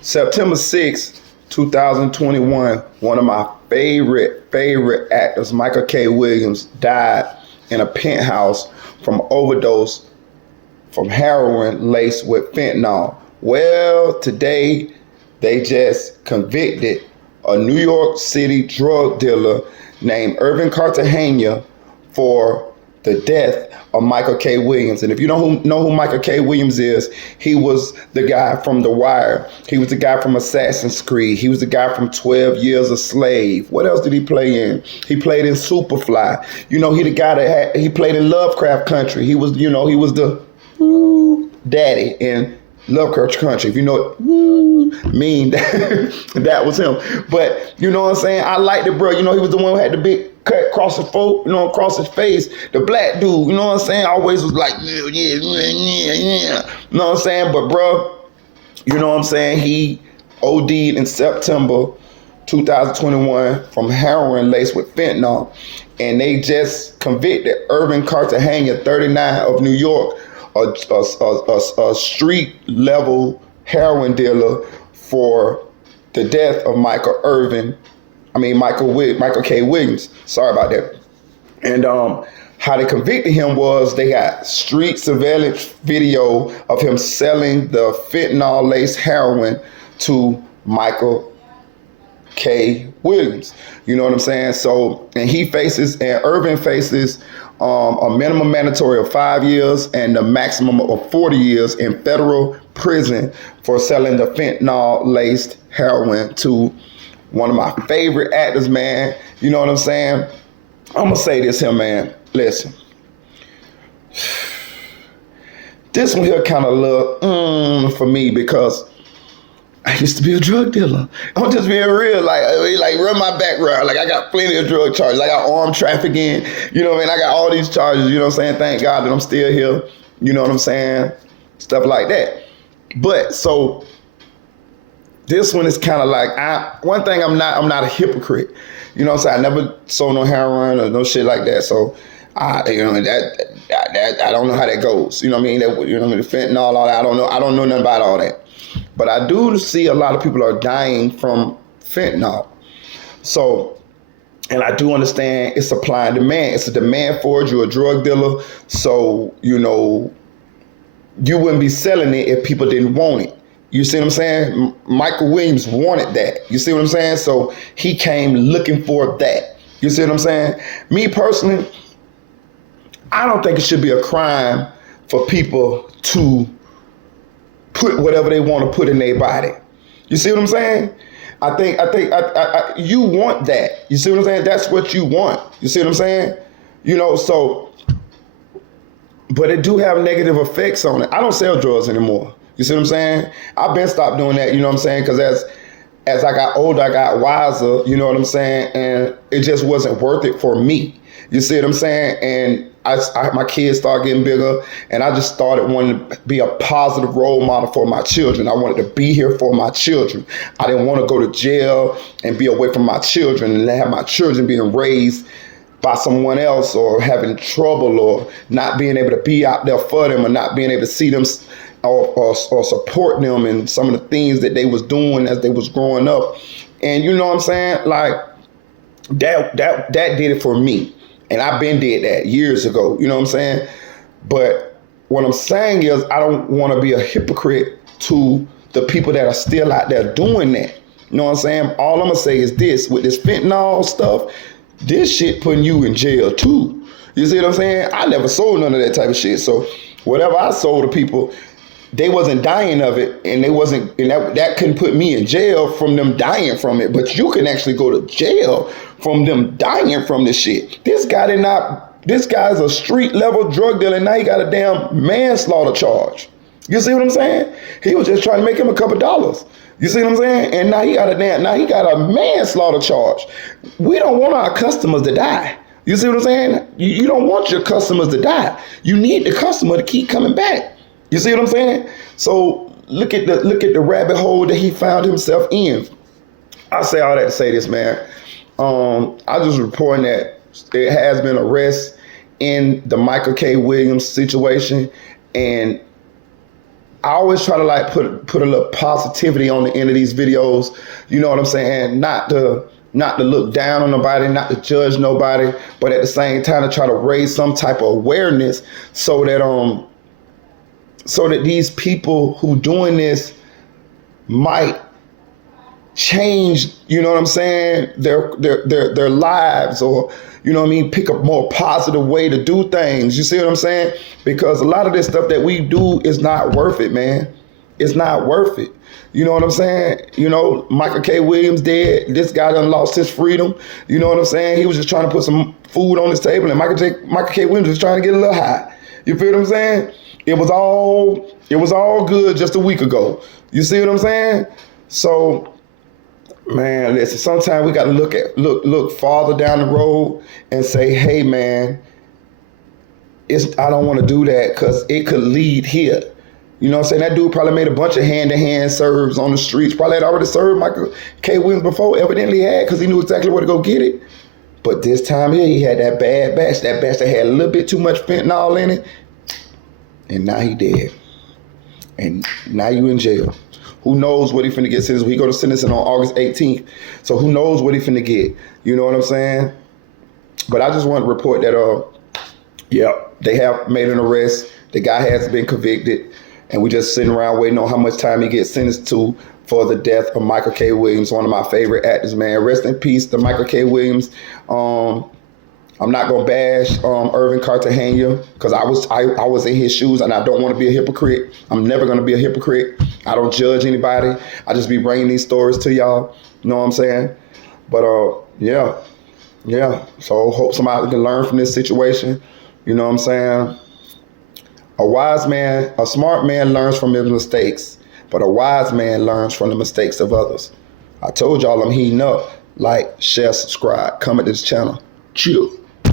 September 6th, 2021, one of my favorite actors, Michael K. Williams, died in a penthouse from overdose from heroin laced with fentanyl. Well, today they just convicted a New York City drug dealer named Irvin Cartagena for the death of Michael K. Williams. And if you know who Michael K. Williams is, he was the guy from The Wire. He was the guy from Assassin's Creed. He was the guy from 12 Years a Slave. What else did he play in? He played in Superfly. You know, he the guy he played in Lovecraft Country. He was the daddy in Lovecraft Country. If you know what mean, that was him. But you know what I'm saying? I liked it, bro. You know, he was the one who had the big cut across his face. The black dude, you know what I'm saying? Always was like, yeah. You know what I'm saying? But bro, you know what I'm saying? He OD'd in September 2021 from heroin laced with fentanyl. And they just convicted Irvin Cartagena, 39, of New York, a street level heroin dealer, for the death of Michael K. Williams. Sorry about that. And how they convicted him was they got street surveillance video of him selling the fentanyl laced heroin to Michael K. Williams. You know what I'm saying? So, and Irvin faces a minimum mandatory of 5 years and a maximum of 40 years in federal prison for selling the fentanyl-laced heroin to one of my favorite actors, man. You know what I'm saying? I'm going to say this here, man. Listen. This one here kind of look for me because I used to be a drug dealer. I'm just being real, like run my background. Like I got plenty of drug charges. I got armed trafficking, you know what I mean? I got all these charges, you know what I'm saying? Thank God that I'm still here, you know what I'm saying? Stuff like that. But so this one is kind of like, one thing I'm not a hypocrite. You know what I'm saying? I never sold no heroin or no shit like that. So I don't know how that goes. You know what I mean? The fentanyl, all that. I don't know nothing about all that. But I do see a lot of people are dying from fentanyl. So, and I do understand it's supply and demand. It's a demand for it. You're a drug dealer. So, you know, you wouldn't be selling it if people didn't want it. You see what I'm saying? Michael Williams wanted that. You see what I'm saying? So he came looking for that. You see what I'm saying? Me personally, I don't think it should be a crime for people to put whatever they want to put in their body. You see what I'm saying? I think you want that. You see what I'm saying? That's what you want. You see what I'm saying? You know, so, but it do have negative effects on it. I don't sell drugs anymore. You see what I'm saying? I've been stopped doing that, you know what I'm saying? Because as I got older, I got wiser, you know what I'm saying? And it just wasn't worth it for me. You see what I'm saying? And my kids started getting bigger, and I just started wanting to be a positive role model for my children. I wanted to be here for my children. I didn't want to go to jail and be away from my children and have my children being raised by someone else or having trouble or not being able to be out there for them or not being able to see them or support them in some of the things that they was doing as they was growing up. And you know what I'm saying? Like that did it for me. And I've been did that years ago, you know what I'm saying? But what I'm saying is I don't want to be a hypocrite to the people that are still out there doing that. You know what I'm saying? All I'm going to say is this, with this fentanyl stuff, this shit putting you in jail too. You see what I'm saying? I never sold none of that type of shit. So whatever I sold to people, they wasn't dying of it, and that couldn't put me in jail from them dying from it. But you can actually go to jail from them dying from this shit. This guy's a street level drug dealer. Now he got a damn manslaughter charge. You see what I'm saying? He was just trying to make him a couple dollars. You see what I'm saying? And now he got a manslaughter charge. We don't want our customers to die. You see what I'm saying? You don't want your customers to die. You need the customer to keep coming back. You see what I'm saying? So look at the rabbit hole that he found himself in. I say all that to say this, man. I just reporting that there has been arrests in the Michael K. Williams situation, and I always try to like put a little positivity on the end of these videos. You know what I'm saying? Not to look down on nobody, not to judge nobody, but at the same time to try to raise some type of awareness so that these people who doing this might change, you know what I'm saying, their lives, or, you know what I mean, pick a more positive way to do things. You see what I'm saying? Because a lot of this stuff that we do is not worth it, man. It's not worth it. You know what I'm saying? You know, Michael K. Williams dead. This guy done lost his freedom. You know what I'm saying? He was just trying to put some food on his table, and Michael K. Williams was trying to get a little high. You feel what I'm saying? It was all good just a week ago. You see what I'm saying? So, man, listen, sometimes we got to look farther down the road and say, hey, man, I don't want to do that because it could lead here. You know what I'm saying? That dude probably made a bunch of hand-to-hand serves on the streets. Probably had already served Michael K. Williams before, evidently had, because he knew exactly where to go get it. But this time here, he had that bad batch that had a little bit too much fentanyl in it. And now he dead. And now you in jail. Who knows what he finna get sentenced? He go to sentencing on August 18th. So who knows what he finna get? You know what I'm saying? But I just want to report that, they have made an arrest. The guy has been convicted. And we just sitting around waiting on how much time he gets sentenced to for the death of Michael K. Williams, one of my favorite actors, man. Rest in peace to Michael K. Williams. I'm not gonna bash Irving Cartagena because I was in his shoes, and I don't want to be a hypocrite. I'm never gonna be a hypocrite. I don't judge anybody. I just be bringing these stories to y'all. You know what I'm saying? But yeah. So hope somebody can learn from this situation. You know what I'm saying? A smart man learns from his mistakes, but a wise man learns from the mistakes of others. I told y'all I'm heating up. Like, share, subscribe, comment to this channel. Chill.